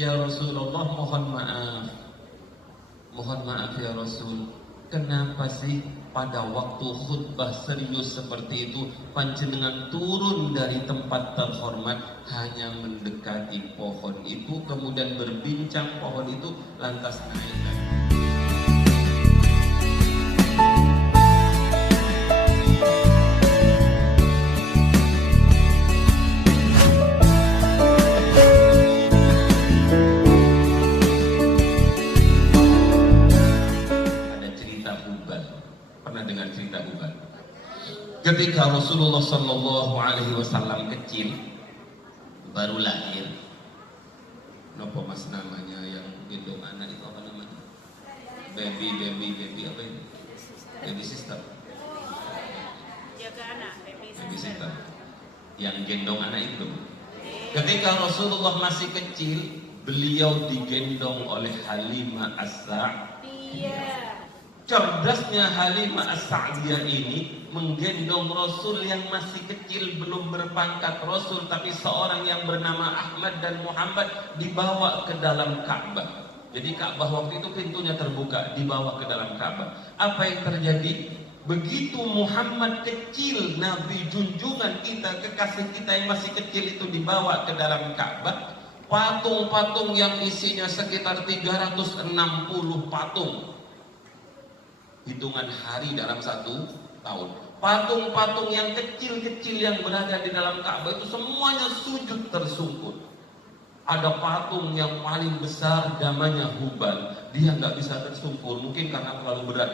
Ya Rasulullah, mohon maaf ya Rasul, kenapa sih pada waktu khutbah serius seperti itu panjenengan turun dari tempat terhormat hanya mendekati pohon itu, kemudian berbincang pohon itu lantas naik lagi. Ketika Rasulullah Sallallahu Alaihi Wasallam kecil, baru lahir, nopo mas namanya yang gendong anak itu apa namanya? Baby apa ini? Baby sister. Jaga anak, baby sister. Yang gendong anak itu. Ketika Rasulullah masih kecil, beliau digendong oleh Halimah As-Sa'diyah. Cerdasnya Halimah As-Sa'diyah ini menggendong Rasul yang masih kecil, belum berpangkat Rasul, tapi seorang yang bernama Ahmad dan Muhammad, dibawa ke dalam Ka'bah. Jadi Ka'bah waktu itu pintunya terbuka, dibawa ke dalam Ka'bah. Apa yang terjadi? Begitu Muhammad kecil, Nabi junjungan kita, kekasih kita yang masih kecil itu dibawa ke dalam Ka'bah, patung-patung yang isinya sekitar 360 patung, hitungan hari dalam satu tahun. Patung-patung yang kecil-kecil yang berada di dalam Ka'bah itu semuanya sujud tersungkur. Ada patung yang paling besar namanya Hubal, dia nggak bisa tersungkur, mungkin karena terlalu berat.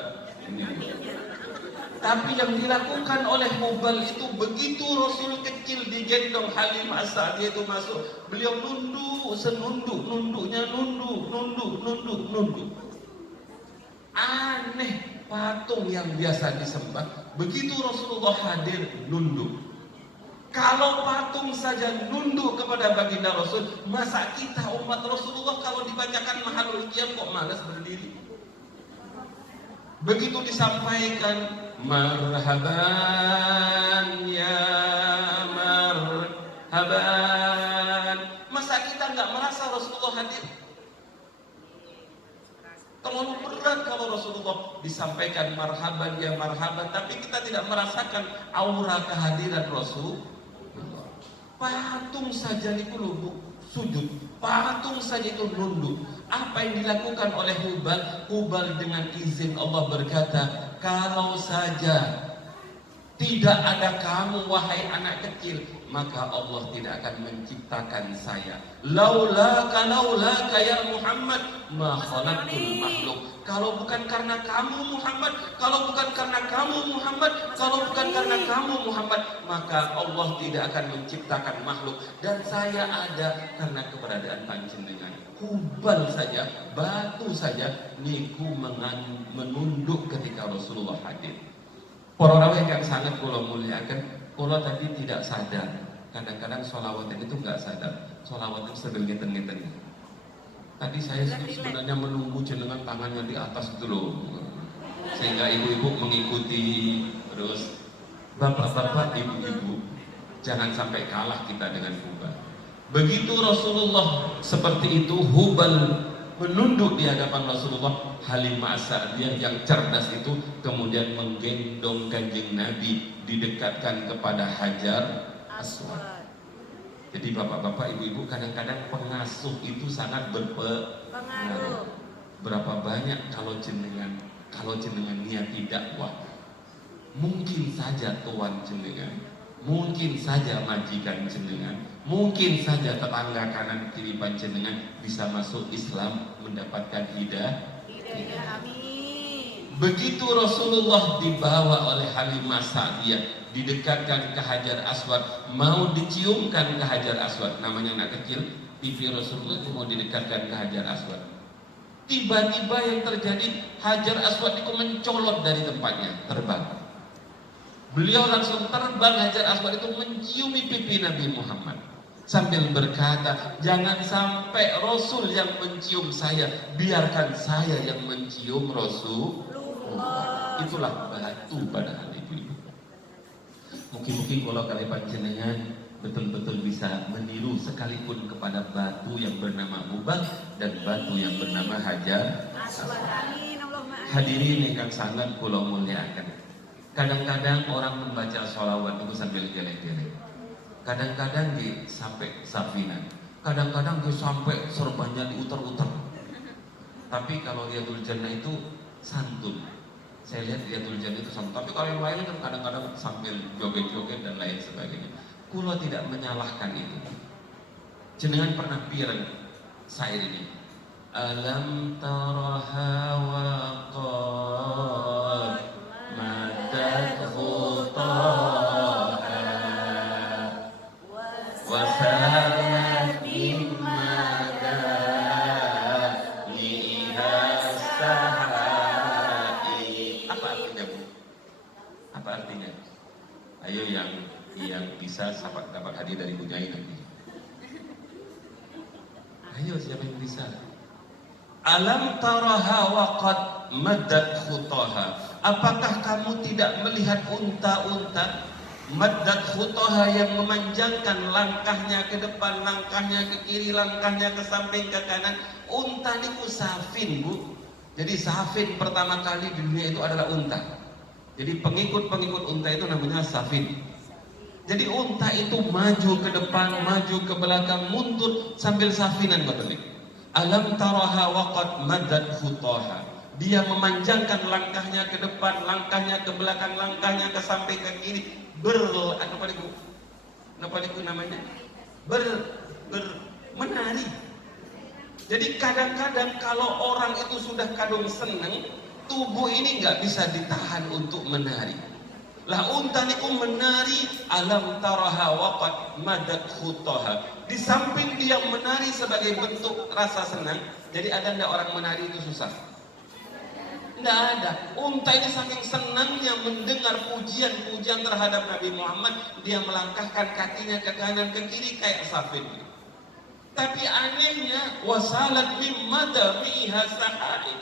Tapi yang dilakukan oleh Hubal itu, begitu Rasul kecil digendong Halimah As-Sa'diyah itu masuk, beliau nunduk, nunduknya nunduk. Aneh, patung yang biasa disembah, begitu Rasulullah hadir nunduk. Kalau patung saja nunduk kepada baginda Rasul, masa kita umat Rasulullah kalau dibacakan Mahalul Qiyam kok malas berdiri? Begitu disampaikan marhaban ya marhaban, masa kita nggak merasa Rasulullah hadir? Terlalu berat kalau Rasulullah disampaikan marhaban ya marhaban, tapi kita tidak merasakan aura kehadiran Rasulullah. Patung saja itu sujud, patung saja itu nunduk. Apa yang dilakukan oleh Hubal? Hubal dengan izin Allah berkata, kalau saja tidak ada kamu wahai anak kecil, maka Allah tidak akan menciptakan saya. Laulaka ya Muhammad ma khalaqtul makhluk. Kalau bukan karena kamu Muhammad, kalau bukan karena kamu Muhammad, kalau bukan karena kamu Muhammad, maka Allah tidak akan menciptakan makhluk. Dan saya ada karena keberadaan panjenengan. Hubal saja, batu saja niku menunduk ketika Rasulullah hadir. Para rawuh yang sangat kula muliakan, kula tadi tidak sadar. Kadang-kadang sholawatan itu nggak sadar. Sholawatan sedengit-dengit. Tadi saya sebenarnya menunggu jenengan tangannya di atas itu loh, sehingga ibu-ibu mengikuti. Terus bapak-bapak, ibu-ibu, jangan sampai kalah kita dengan Hubal. Begitu Rasulullah seperti itu, Hubal menunduk di hadapan Rasulullah. Halimah As-Sa'diyah yang cerdas itu kemudian menggendong kanjeng Nabi, didekatkan kepada Hajar Aswad. Jadi bapak-bapak, ibu-ibu, kadang-kadang pengasuh itu sangat berpengaruh. Berapa banyak kalau jenengan niati dakwah, mungkin saja tuan jenengan, mungkin saja majikan jenengan, mungkin saja tetangga kanan kiri panjenengan bisa masuk Islam, mendapatkan hidayah. Amin. Begitu Rasulullah dibawa oleh Halimah Sa'diyah, didekatkan ke Hajar Aswad, mau diciumkan ke Hajar Aswad, namanya anak kecil, pipi Rasulullah itu mau didekatkan ke Hajar Aswad. Tiba-tiba yang terjadi, Hajar Aswad itu mencolot dari tempatnya, terbang. Beliau langsung terbang, Hajar Aswad itu menciumi pipi Nabi Muhammad sambil berkata, jangan sampai Rasul yang mencium saya, biarkan saya yang mencium Rasulullah. Itulah batu pada hati ibu-ibu. Mungkin kalau kalian panjenengan betul-betul bisa meniru sekalipun kepada batu yang bernama Mubal dan batu yang bernama Hajar. Amin Allahumma amin. Hadirin ingkang sangat kula muliakan. Kadang-kadang orang membaca sholawat itu sambil geleng-geleng. Kadang-kadang sampai safinan. Kadang-kadang sampai serbannya diutar-utar. Tapi kalau Riyadul Jannah itu santun. Saya lihat Riyadul Jannah itu santun. Tapi kalau yang lain kan kadang-kadang sambil joget-joget dan lain sebagainya. Kula tidak menyalahkan itu. Jenengan pernah pireng syair ini. Alam taraha wa qad madat khutaha wa salat mimada liha sahai. Apa artinya, Bu? Apa artinya? Ayo yang bisa dapat hadiah dari Bu Nyai nanti. Ayo siapa yang bisa? Alam taraha wa qad maddat khutaha. Apakah kamu tidak melihat unta-unta maddat khutaha yang memanjangkan langkahnya ke depan, langkahnya ke kiri, langkahnya ke samping, ke kanan? Unta niku safin, Bu. Jadi safin pertama kali di dunia itu adalah unta. Jadi pengikut-pengikut unta itu namanya safin. Jadi unta itu maju ke depan, maju ke belakang, mundur sambil safinan betul. Alam taraha wa qad maddat khutaha. Dia memanjangkan langkahnya ke depan, langkahnya ke belakang, langkahnya ke samping, ke kiri. Apa itu namanya? Menari. Jadi kadang-kadang kalau orang itu sudah kadung seneng, tubuh ini nggak bisa ditahan untuk menari. Lah unta niku menari alam taraha wa qad madat khutaha. Di samping dia menari sebagai bentuk rasa senang, jadi ada enggak orang menari itu susah? Enggak ada. Unta ini saking senangnya mendengar pujian-pujian terhadap Nabi Muhammad, dia melangkahkan kakinya ke kanan ke kiri kayak safin. Tapi anehnya wasalat mimma damiha sahai.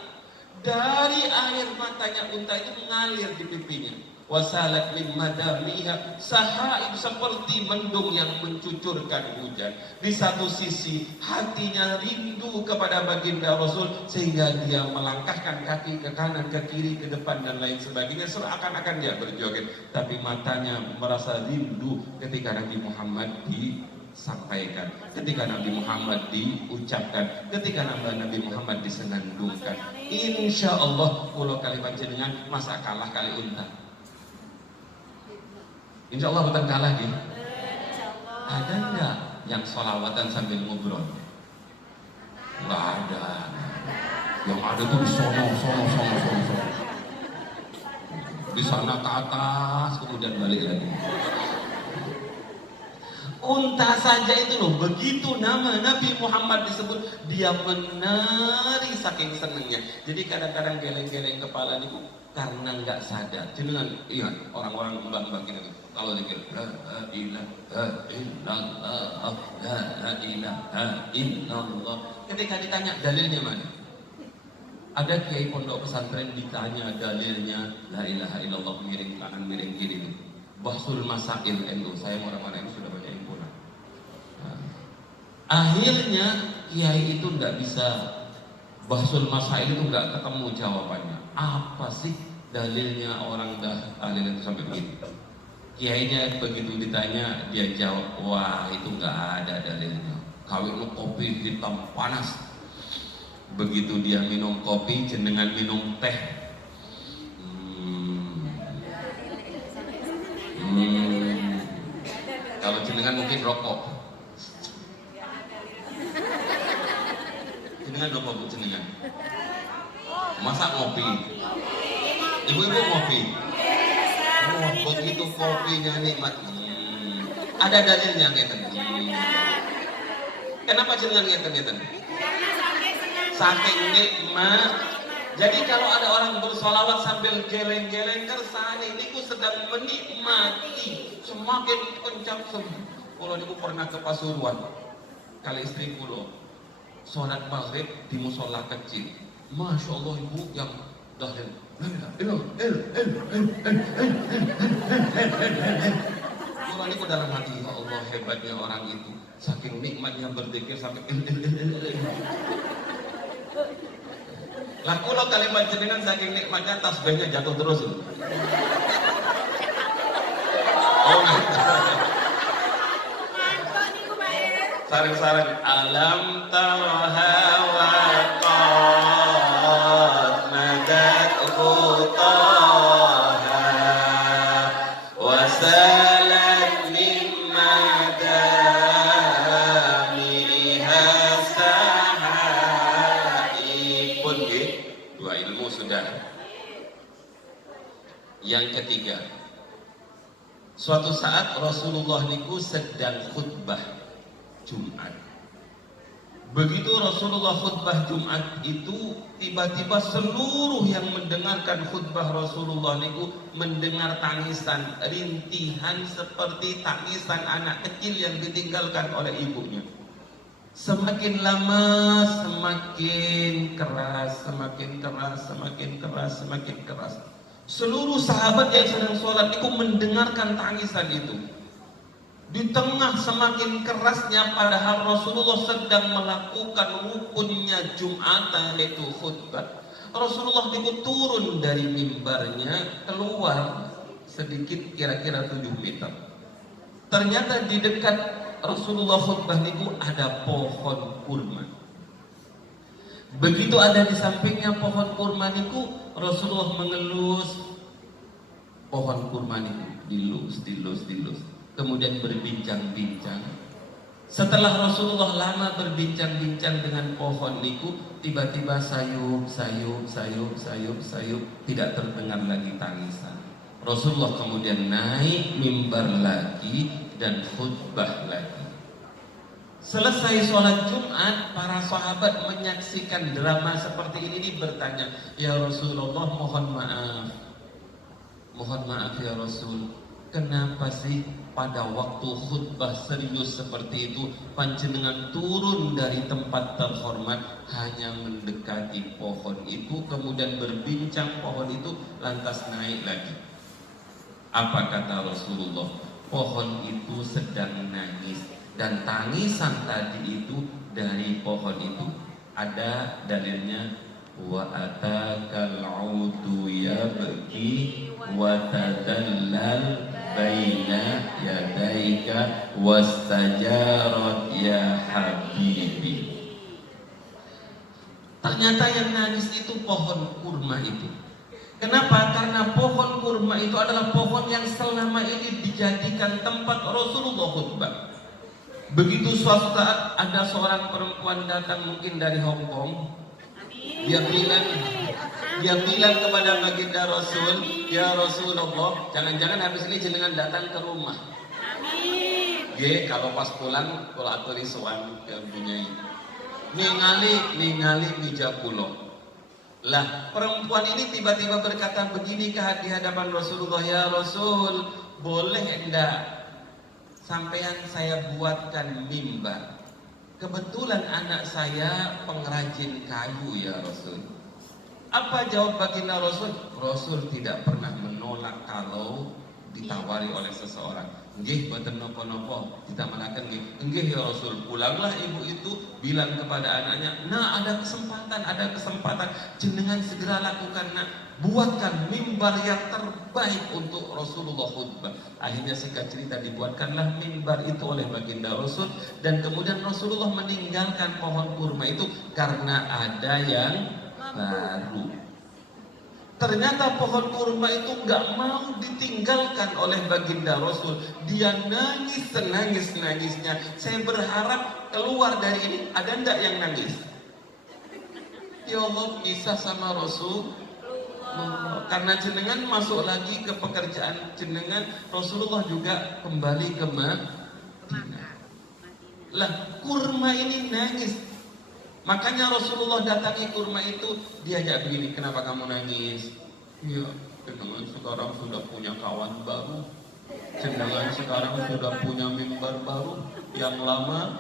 Dari air matanya unta itu mengalir di pipinya. Wasalat min madamiha sahaib, seperti mendung yang mencucurkan hujan. Di satu sisi hatinya rindu kepada baginda Rasul sehingga dia melangkahkan kaki ke kanan, ke kiri, ke depan dan lain sebagainya, seakan-akan dia berjoget. Tapi matanya merasa rindu ketika Nabi Muhammad disampaikan, ketika Nabi Muhammad diucapkan, ketika Nabi Muhammad disenandungkan. Insya Allah kalau kalimat jenengan masa kalah kali unta. Insya Allah bukan kalah gitu. Ada enggak yang sholawatan sambil ngobrol? Enggak ada. Yang ada tuh di sono. Di sana ke atas, kemudian balik lagi. Unta saja itu loh, begitu nama Nabi Muhammad disebut, dia menari saking senengnya. Jadi kadang-kadang geleng-geleng kepala niku karena nggak sadar. Jenengan ingat orang-orang mbak-mbak gitu. Kalau dikir la ilaha illallah, la ilaha illallah. Ketika ditanya dalilnya mana? Ada kiai pondok pesantren ditanya dalilnya la ilaha illallah, miring kanan miring kiri. Bahsul Masail NU, saya orang-orang yang sudah baca himpunan. Akhirnya kiai itu nggak bisa, Bahsul Masail itu nggak ketemu jawabannya. Apa sih dalilnya orang dah ahli itu sampai begitu? Kiainya begitu ditanya dia jawab, wah itu nggak ada dalilnya. Kawin kopi hitam panas. Begitu dia minum kopi, jenengan minum teh. Kalau jenengan mungkin rokok. Jenengan rokok bu jenengan. Masa ngopi? Ibu-ibu ngopi. Oh, begitu kopinya nikmat. Ada dalilnya ngeten. Kenapa jenengan ngeten? Saking nikmat. Jadi kalau ada orang bersolawat sambil geleng-geleng kersane, niku sedang menikmati. Semakin kencang semua. Kalau niku pernah ke Pasuruan, kali istri kulo sholat maghrib di musola kecil. Masya Allah ibu yang dahil. Kulo niku dalam hati, ya Allah Allah hebatnya orang itu. Saking nikmatnya berzikir sampai lah kalau kalimat jenengan saking nikmatnya tasbihnya jatuh terus. Oh gitu. Sarang-sarang alam taraha wa qad madat khutaha wa salat min madamiha sahaibun. Dua ilmu sudah. Yang ketiga, suatu saat Rasulullah niku sedang khutbah Jumat. Begitu Rasulullah khutbah Jumat itu, tiba-tiba seluruh yang mendengarkan khutbah Rasulullah niku mendengar tangisan, rintihan seperti tangisan anak kecil yang ditinggalkan oleh ibunya. Semakin lama semakin keras, semakin keras, semakin keras, semakin keras. Seluruh sahabat yang sedang sholat itu mendengarkan tangisan itu. Di tengah semakin kerasnya, padahal Rasulullah sedang melakukan rukunnya Jumatan, yaitu khutbah. Rasulullah itu turun dari mimbarnya, keluar sedikit kira-kira 7 meter. Ternyata di dekat Rasulullah khutbah itu ada pohon kurma. Begitu ada di sampingnya pohon kurma itu, Rasulullah mengelus pohon kurma itu, dilus. Kemudian berbincang-bincang. Setelah Rasulullah lama berbincang-bincang dengan pohon niku, tiba-tiba sayup, tidak terdengar lagi tangisan. Rasulullah kemudian naik mimbar lagi dan khutbah lagi. Selesai sholat Jumat, para sahabat menyaksikan drama seperti ini bertanya, ya Rasulullah, mohon maaf ya Rasul, kenapa sih pada waktu khutbah serius seperti itu panjenengan turun dari tempat terhormat hanya mendekati pohon itu, kemudian berbincang pohon itu, lantas naik lagi? Apa kata Rasulullah? Pohon itu sedang nangis, dan tangisan tadi itu dari pohon itu ada dalilnya, wa atakal udu yabki wa tadallal baina yadaika wastajarat ya habibi. Ternyata yang nangis itu pohon kurma itu. Kenapa? Karena pohon kurma itu adalah pohon yang selama ini dijadikan tempat Rasulullah khutbah. Begitu suatu saat ada seorang perempuan datang mungkin dari Hong Kong, dia bilang kepada baginda Rasul, ya Rasulullah, jangan-jangan habis ini jenengan datang ke rumah. Amin. Kalau pas pulang, kalau aturi sowan yang punya ningali mija pulau. Lah, perempuan ini tiba-tiba berkata begini di hadapan Rasulullah, ya Rasul, boleh enggak sampean saya buatkan mimbar? Kebetulan anak saya pengrajin kayu ya Rasul. Apa jawab baginda Rasul? Rasul tidak pernah menolak kalau ditawari oleh seseorang. Nggih, boten napa-napa, ditamanaken nggih. Nggih ya Rasul. Pulanglah ibu itu bilang kepada anaknya, "Nah, ada kesempatan. Jenengan segera lakukan, nak. Buatkan mimbar yang terbaik untuk Rasulullah khutbah." Akhirnya singkat cerita dibuatkanlah mimbar itu oleh baginda Rasul, dan kemudian Rasulullah meninggalkan pohon kurma itu karena ada yang baru. Ternyata pohon kurma itu gak mau ditinggalkan oleh baginda Rasul. Dia nangis senangis-nangisnya. Saya berharap keluar dari ini ada ndak yang nangis? Ya Allah, bisa sama Rasul. Karena jenengan masuk lagi ke pekerjaan jenengan, Rasulullah juga kembali ke Madinah. Lah, kurma ini nangis. Makanya Rasulullah datangi kurma itu, diajak begini, kenapa kamu nangis? Ya, jenengan sekarang sudah punya kawan baru, jenengan sekarang sudah punya mimbar baru, yang lama